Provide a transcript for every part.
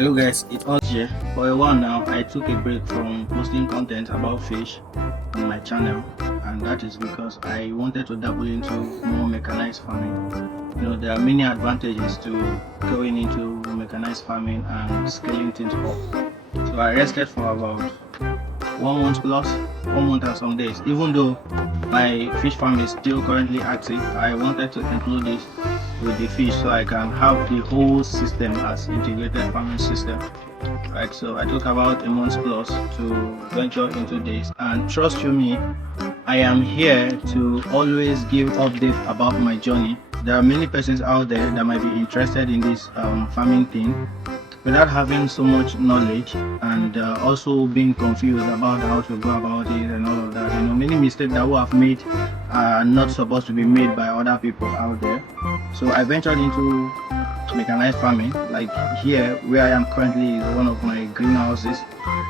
Hello guys, it's us here. For a while now, I took a break from posting content about fish on my channel, and that is because I wanted to dabble into more mechanized farming. There are many advantages to going into mechanized farming and scaling things up. So I rested for about 1 month plus, 1 month and some days. Even though my fish farm is still currently active, I wanted to include this with the fish so I can have the whole system as integrated farming system. Right, so I took about a month plus to venture into this, and trust you me, I am here to always give updates about my journey. There are many persons out there that might be interested in this farming thing without having so much knowledge, and also being confused about how to go about it and all of that. Many mistakes that we have made are not supposed to be made by other people out there. So I ventured into mechanized farming. Like here where I am currently is one of my greenhouses,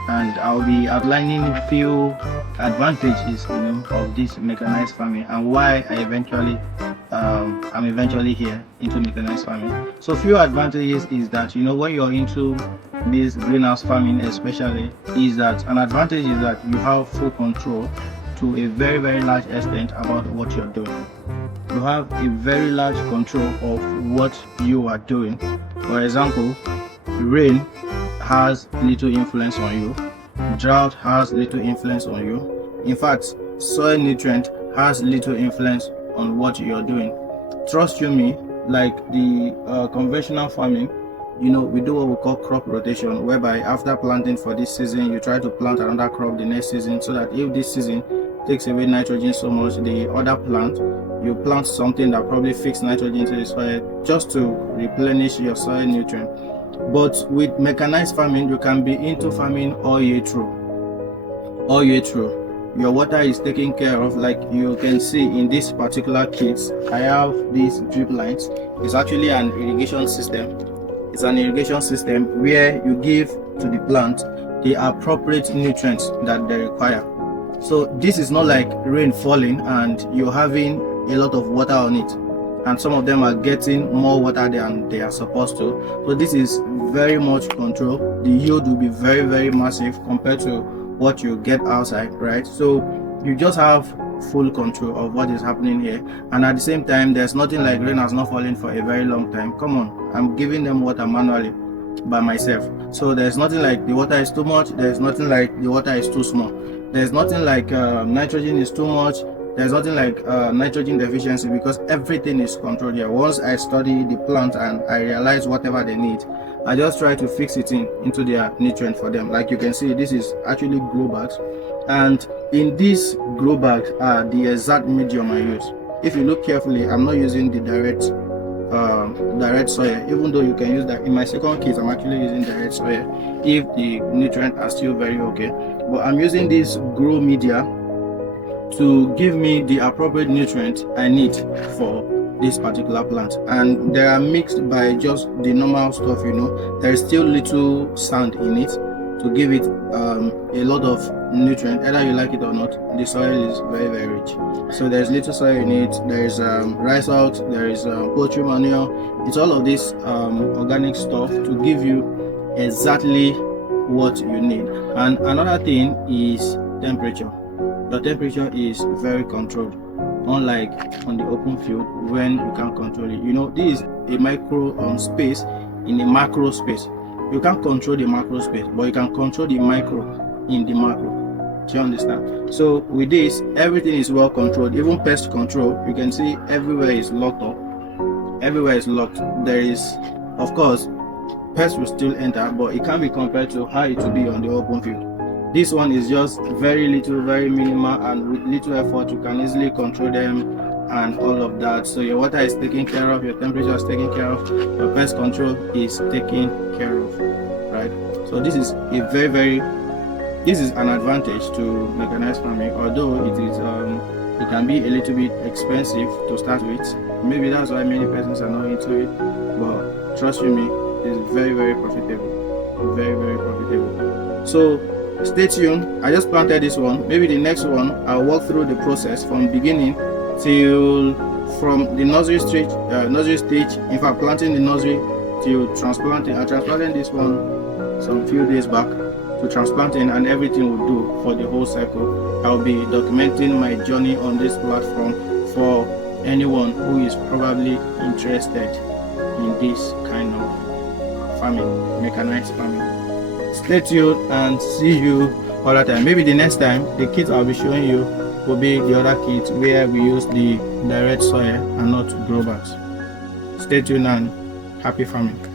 and I'll be outlining a few advantages of this mechanized farming and why I'm eventually here into mechanized farming. So few advantages is that when you're into this greenhouse farming especially, is that an advantage is that you have full control to a very very large extent about what you're doing. You have a very large control of what you are doing. For example, rain has little influence on you, drought has little influence on you. In fact, soil nutrient has little influence on what you're doing. Trust you me, like the conventional farming, we do what we call crop rotation, whereby after planting for this season, you try to plant another crop the next season, so that if this season takes away nitrogen so much, the other plant, you plant something that probably fixes nitrogen to the soil just to replenish your soil nutrient. But with mechanized farming, you can be into farming all year through. Your water is taken care of. Like you can see in this particular kit, I have these drip lines. It's actually an irrigation system. It's an irrigation system where you give to the plant the appropriate nutrients that they require. So this is not like rain falling and you're having a lot of water on it, and some of them are getting more water than they are supposed to. So this is very much control. The yield will be very very massive compared to what you get outside, right? So you just have full control of what is happening here, and at the same time there's nothing like rain has not fallen for a very long time. Come on, I'm giving them water manually by myself. So there's nothing like the water is too much, there's nothing like the water is too small, there's nothing like nitrogen is too much, there's nothing like nitrogen deficiency, because everything is controlled here. Once I study the plant and I realize whatever they need, I just try to fix it into their nutrient for them. Like you can see, this is actually grow bags, and in these grow bags are the exact medium I use. If you look carefully, I'm not using the direct soil, even though you can use that. In my second kit, I'm actually using direct soil if the nutrients are still very okay, but I'm using this grow media to give me the appropriate nutrient I need for this particular plant. And they are mixed by just the normal stuff. There is still little sand in it to give it a lot of nutrient, either you like it or not. The soil is very very rich, so there's little soil in it. There is rice husk, there is poultry manure. It's all of this organic stuff to give you exactly what you need. And another thing is temperature. Your temperature is very controlled, unlike on the open field when you can't control it. This is a micro space in a macro space. You can't control the macro space, but you can control the micro in the macro. Do you understand? So with this, everything is well controlled. Even pest control, you can see everywhere is locked up. Everywhere is locked. There is, of course, pests will still enter, but it can't be compared to how it will be on the open field. This one is just very little, very minimal, and with little effort you can easily control them and all of that. So your water is taken care of, your temperature is taken care of, your pest control is taken care of, right? So this is a this is an advantage to mechanized farming, although it can be a little bit expensive to start with. Maybe that's why many persons are not into it, but trust you me, it's very very profitable, very very profitable. So stay tuned. I just planted this one. Maybe the next one I'll walk through the process from beginning till from the nursery stage. In fact, planting the nursery till transplanting. I transplanted this one some few days back to transplanting, and everything will do for the whole cycle. I'll be documenting my journey on this platform for anyone who is probably interested in this kind of farming, mechanized farming. Stay tuned and see you other time. Maybe the next time the kit I'll be showing you will be the other kit where we use the direct soil and not grow bags. Stay tuned and happy farming.